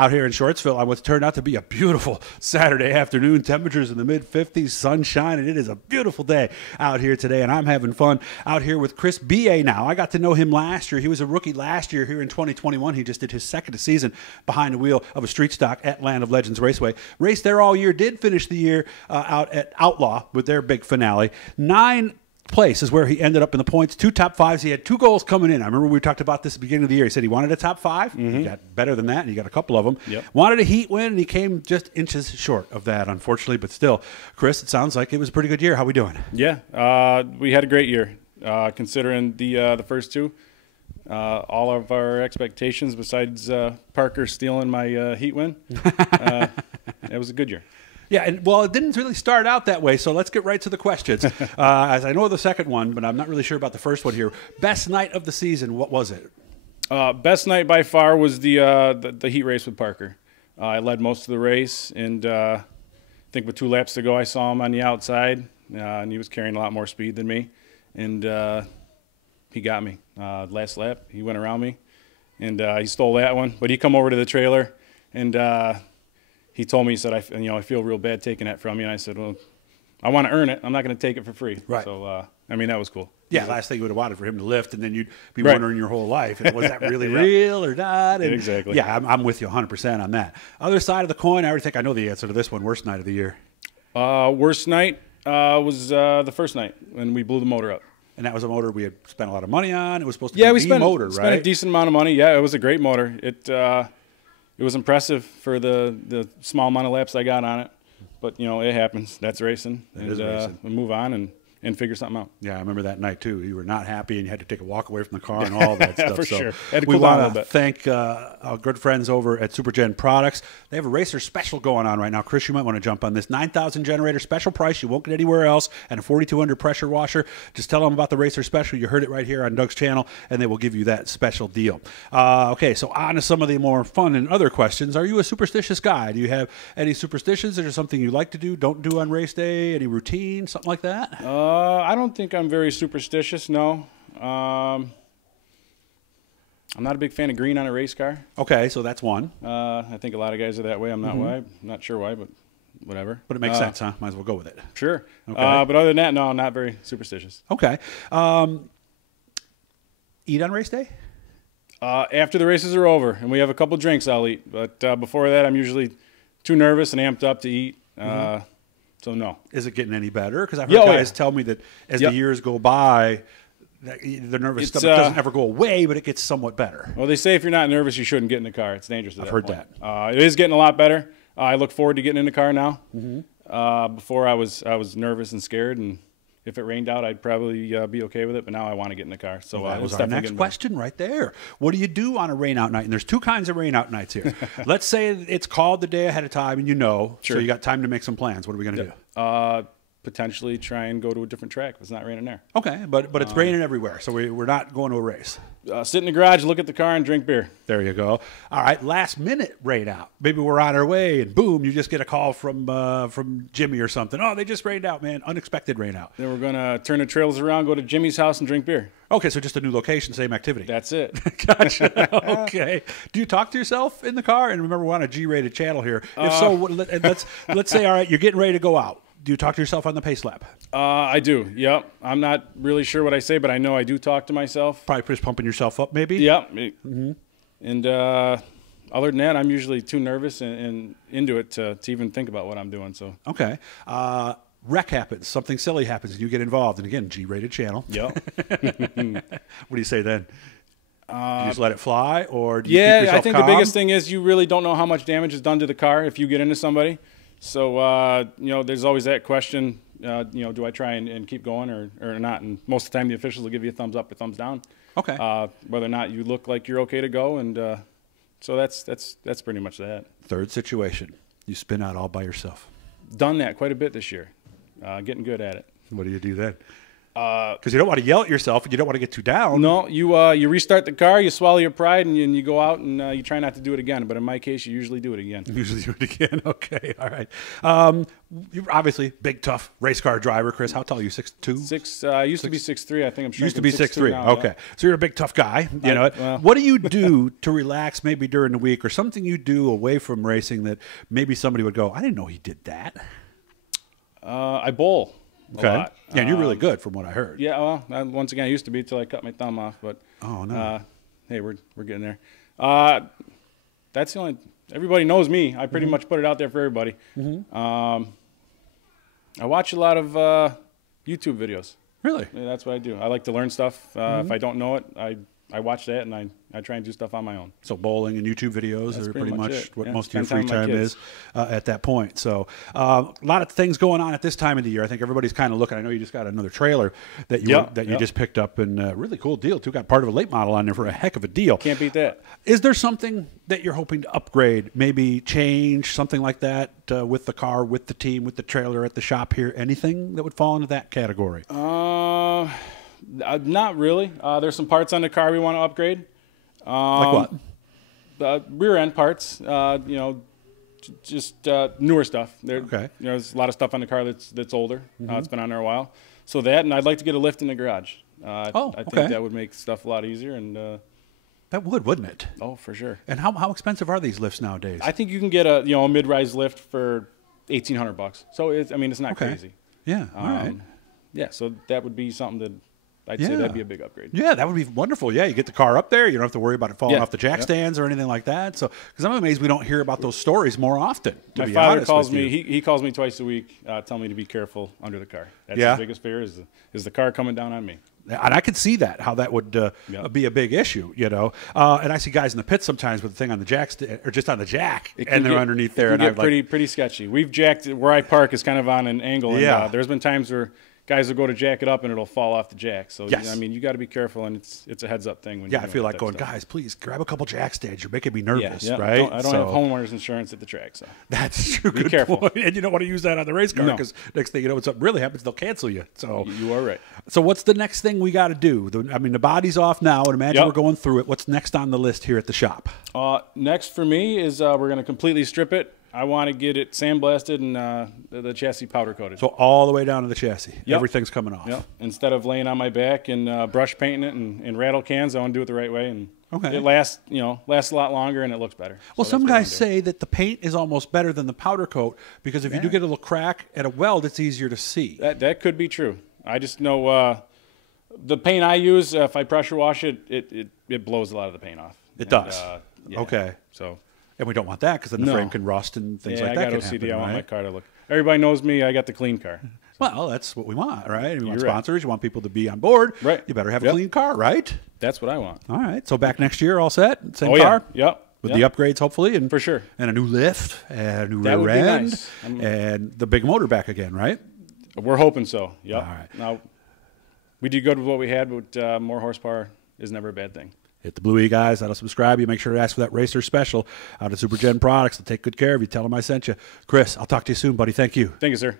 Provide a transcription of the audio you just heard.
out here in Shortsville on what's turned out to be a beautiful Saturday afternoon. Temperatures in the mid-50s, sunshine, and it is a beautiful day out here today, and I'm having fun out here with Chris Beyea now. I got to know him last year. He was a rookie last year here in 2021. He just did his second season behind the wheel of a Street Stock at Land of Legends Raceway. Raced there all year, did finish the year out at Outlaw with their big finale. 9th place is where he ended up in the points. 2 top 5s. He had 2 goals coming in. I remember we talked about this at the beginning of the year. He said he wanted a top 5. He got better than that, and he got a couple of them. Wanted a heat win, and he came just inches short of that, unfortunately. But still, Chris, it sounds like it was a pretty good year. How we doing? Yeah, we had a great year, considering the first 2. All of our expectations, besides Parker stealing my heat win, it was a good year. Yeah, and well, it didn't really start out that way, so let's get right to the questions. As I know the second one, but I'm not really sure about the first one here. Best night of the season, what was it? Best night by far was the heat race with Parker. I led most of the race, and I think with 2 laps to go, I saw him on the outside, and he was carrying a lot more speed than me, and he got me. Last lap, he went around me, and he stole that one, but he come over to the trailer, and he told me, he said, I feel real bad taking that from you. And I said, well, I want to earn it. I'm not going to take it for free. Right. So, I mean, that was cool. Yeah, last thing you would have wanted for him to lift, and then you'd be wondering your whole life, was that really real or not? And exactly. Yeah, I'm with you 100% on that. Other side of the coin, I already think I know the answer to this one. Worst night of the year? Worst night was the first night when we blew the motor up. And that was a motor we had spent a lot of money on. It was supposed to be the motor, right? Spent a decent amount of money. Yeah, it was a great motor. It was impressive for the small amount of laps I got on it, but it happens. That's racing. It is racing. We move on and figure something out. Yeah, I remember that night too. You were not happy, and you had to take a walk away from the car and all that stuff. For so sure. Had to we cool down a want little to bit. thank our good friends over at SuperGen Products. They have a racer special going on right now. Chris, you might want to jump on this. 9,000 generator special price you won't get anywhere else, and a 4,200 pressure washer. Just tell them about the racer special. You heard it right here on Doug's channel, and they will give you that special deal. Okay, so on to some of the more fun and other questions. Are you a superstitious guy? Do you have any superstitions? Is there something you like to do, don't do on race day? Any routine, something like that? I don't think I'm very superstitious, no. I'm not a big fan of green on a race car. Okay, so that's one. I think a lot of guys are that way. I'm not why. Not sure why, but whatever. But it makes sense, huh? Might as well go with it. Sure. Okay. But other than that, no, I'm not very superstitious. Okay. Eat on race day? After the races are over and we have a couple drinks, I'll eat. But before that, I'm usually too nervous and amped up to eat. So no. Is it getting any better? Because I've heard guys tell me that as the years go by, the nervous stuff doesn't ever go away, but it gets somewhat better. Well, they say if you're not nervous, you shouldn't get in the car. It's dangerous at I've that heard point. that. It is getting a lot better. I look forward to getting in the car now. Before I was nervous and scared, and if it rained out, I'd probably be okay with it. But now I want to get in the car. So that was our next question right there. What do you do on a rain out night? And there's 2 kinds of rain out nights here. Let's say it's called the day ahead of time, and so you got time to make some plans. What are we going to do? Potentially try and go to a different track if it's not raining there. Okay, but it's raining everywhere, so we're not going to a race. Sit in the garage, look at the car, and drink beer. There you go. All right, last minute rain out. Maybe we're on our way, and boom, you just get a call from Jimmy or something. Oh, they just rained out, man. Unexpected rain out. Then we're going to turn the trailers around, go to Jimmy's house, and drink beer. Okay, so just a new location, same activity. That's it. Gotcha. Okay. Do you talk to yourself in the car? And remember, we're on a G-rated channel here. If so, let's say, all right, you're getting ready to go out. Do you talk to yourself on the pace lap? I do, yep. I'm not really sure what I say, but I know I do talk to myself. Probably just pumping yourself up, maybe? Yep. And other than that, I'm usually too nervous and into it to even think about what I'm doing. So okay. Wreck happens. Something silly happens, and you get involved. And again, G-rated channel. Yep. What do you say then? Do you just let it fly, or do you keep yourself I think calm? the biggest thing is you really don't know how much damage is done to the car if you get into somebody. So, there's always that question, do I try and keep going or not? And most of the time the officials will give you a thumbs up or thumbs down. Okay. Whether or not you look like you're okay to go. And so that's pretty much that. Third situation. You spin out all by yourself. Done that quite a bit this year. Getting good at it. What do you do then? Because you don't want to yell at yourself and you don't want to get too down. No, you restart the car, you swallow your pride, and you go out and you try not to do it again. But in my case, you usually do it again. Usually do it again. Okay, all right. You're obviously big, tough race car driver, Chris. How tall are you? 6'2"? I used to be 6'3". I think I'm shrinking. Used to be 6'3". Now, Okay, so you're a big, tough guy. You know, what do you do to relax maybe during the week, or something you do away from racing that maybe somebody would go, I didn't know he did that? I bowl. Okay. A lot. Yeah, and you're really good from what I heard. Yeah, well, once again, I used to be till I cut my thumb off. But oh no, hey, we're getting there. That's the only. Everybody knows me. I pretty much put it out there for everybody. I watch a lot of YouTube videos. Really? Yeah, that's what I do. I like to learn stuff. If I don't know it, I watch that and I try and do stuff on my own. So bowling and YouTube videos That's are pretty much what most of your Spend free time with time my is at that point. So a lot of things going on at this time of the year. I think everybody's kind of looking. I know you just got another trailer that you just picked up, and really cool deal too. Got part of a late model on there for a heck of a deal. Can't beat that. Is there something that you're hoping to upgrade, maybe change, something like that with the car, with the team, with the trailer at the shop here? Anything that would fall into that category? Not really. There's some parts on the car we want to upgrade. Like what? The rear end parts. Just newer stuff. Okay. There's a lot of stuff on the car that's older. It's been on there a while. So that, and I'd like to get a lift in the garage. I think that would make stuff a lot easier. And that would, wouldn't it? oh, for sure. And how expensive are these lifts nowadays? I think you can get a mid-rise lift for $1,800. So it's not crazy. Yeah. All right. Yeah. So that would be something that I'd say that'd be a big upgrade. Yeah, that would be wonderful. Yeah, you get the car up there. You don't have to worry about it falling off the jack stands or anything like that. So, because I'm amazed we don't hear about those stories more often. My father calls me. He calls me twice a week, telling me to be careful under the car. That's his biggest fear is the car coming down on me. And I could see that, how that would be a big issue, And I see guys in the pit sometimes with the thing on the jack, or just on the jack, and they're underneath there. And pretty sketchy. We've jacked where I park is kind of on an angle. And, there's been times where guys will go to jack it up and it'll fall off the jack. So you got to be careful, and it's a heads up thing. When I feel like going, guys, please grab a couple jack stands. You're making me nervous, right? I don't have homeowners insurance at the track, so that's true. Be careful, point. And you don't want to use that on the race car because next thing you know, when something really happens, they'll cancel you. So you are right. So what's the next thing we got to do? The body's off now, and imagine we're going through it. What's next on the list here at the shop? Next for me is we're going to completely strip it. I want to get it sandblasted and the chassis powder coated. So all the way down to the chassis. Everything's coming off. Yep. Instead of laying on my back and brush painting it and rattle cans, I want to do it the right way, and it lasts a lot longer and it looks better. Well, some guys say that the paint is almost better than the powder coat because if you do get a little crack at a weld, it's easier to see. That could be true. I just know the paint I use, if I pressure wash it, it blows a lot of the paint off. It does. Okay. So. And we don't want that because then the frame can rust and things like that. I got OCD. I want my car to look. Everybody knows me. I got the clean car. Well, that's what we want, right? You want sponsors. You want people to be on board. Right. You better have a clean car, right? That's what I want. All right. So back next year, all set? Same car? Yep. With the upgrades, hopefully. And for sure. And a new lift and a new rear end. Nice. And the big motor back again, right? We're hoping so. Yep. All right. Now, we did good with what we had, but more horsepower is never a bad thing. Hit the Blue E guys. That'll subscribe you. Make sure to ask for that Racer Special out of Super Gen Products. They'll take good care of you. Tell them I sent you. Chris, I'll talk to you soon, buddy. Thank you. Thank you, sir.